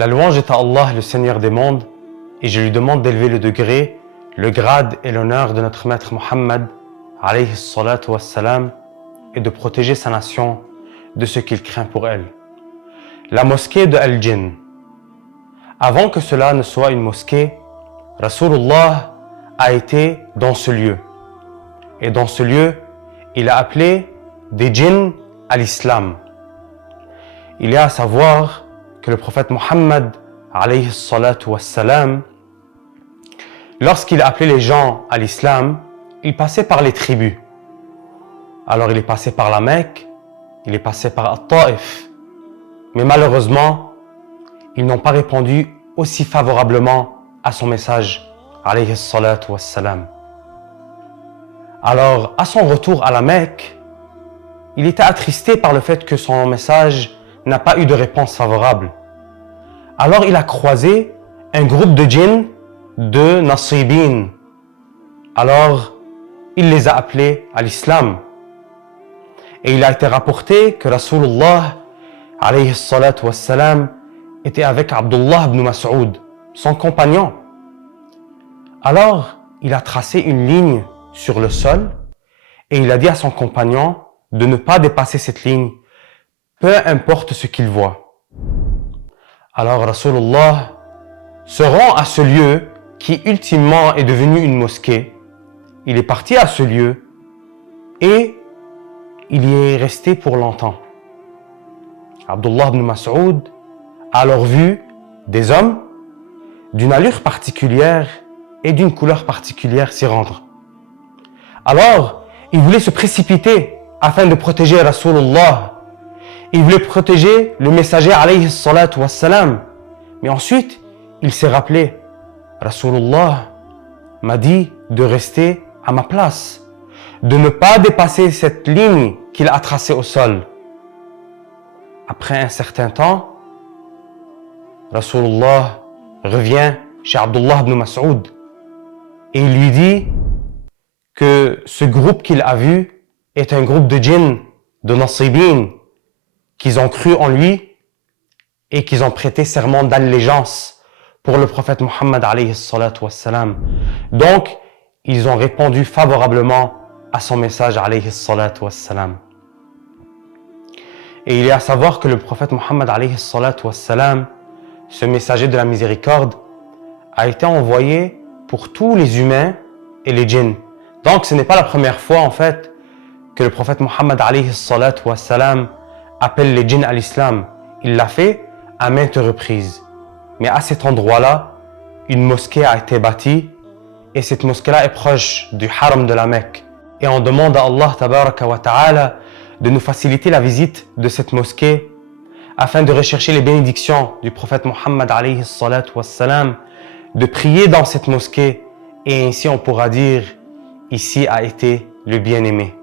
La louange est à Allah, le Seigneur des mondes, et je lui demande d'élever le degré, le grade et l'honneur de notre maître Muhammad, alayhi salatu wassalam, et de protéger sa nation de ce qu'il craint pour elle. La mosquée de Al-Jinn. Avant que cela ne soit une mosquée, Rasulullah a été dans ce lieu. Et dans ce lieu, il a appelé des djinns à l'islam. Il est à savoir que le prophète Muhammad, alayhi salatu wassalam, lorsqu'il a appelé les gens à l'islam, il passait par les tribus. Alors il est passé par la Mecque, il est passé par At-Taif. Mais malheureusement, ils n'ont pas répondu aussi favorablement à son message, alayhi salatu wassalam. Alors, à son retour à la Mecque, il était attristé par le fait que son message n'a pas eu de réponse favorable. Alors il a croisé un groupe de djinns de Nasibin. Alors, il les a appelés à l'islam. Et il a été rapporté que Rasulullah, alayhi salatu wassalam, était avec Abdullah ibn Mas'ud, son compagnon. Alors, il a tracé une ligne sur le sol et il a dit à son compagnon de ne pas dépasser cette ligne, peu importe ce qu'il voit. Alors Rasulullah se rend à ce lieu qui ultimement est devenu une mosquée. Il est parti à ce lieu et il y est resté pour longtemps. Abdullah ibn Mas'ud a alors vu des hommes d'une allure particulière et d'une couleur particulière s'y rendre. Alors, il voulait se précipiter afin de protéger Rasulullah. Il voulait protéger le messager alayhi salatu wassalam. Mais ensuite, il s'est rappelé, Rasulullah m'a dit de rester à ma place, de ne pas dépasser cette ligne qu'il a tracée au sol. Après un certain temps, Rasulullah revient chez Abdullah ibn Mas'ud et il lui dit que ce groupe qu'il a vu est un groupe de djinns, de Nasibin, qu'ils ont cru en lui et qu'ils ont prêté serment d'allégeance pour le prophète Muhammad alayhi salatu wassalam. Donc, ils ont répondu favorablement à son message alayhi salatu wassalam. Et il est à savoir que le prophète Muhammad alayhi salatu wassalam, ce messager de la miséricorde, a été envoyé pour tous les humains et les djinns. Donc ce n'est pas la première fois en fait que le prophète Muhammad alayhi salatu wassalam appelle les djinns à l'islam. Il l'a fait à maintes reprises. Mais à cet endroit-là, une mosquée a été bâtie et cette mosquée-là est proche du haram de la Mecque. Et on demande à Allah tabaraka wa ta'ala de nous faciliter la visite de cette mosquée afin de rechercher les bénédictions du prophète Muhammad alayhi salatu wassalam, de prier dans cette mosquée et ainsi on pourra dire ici a été le bien-aimé.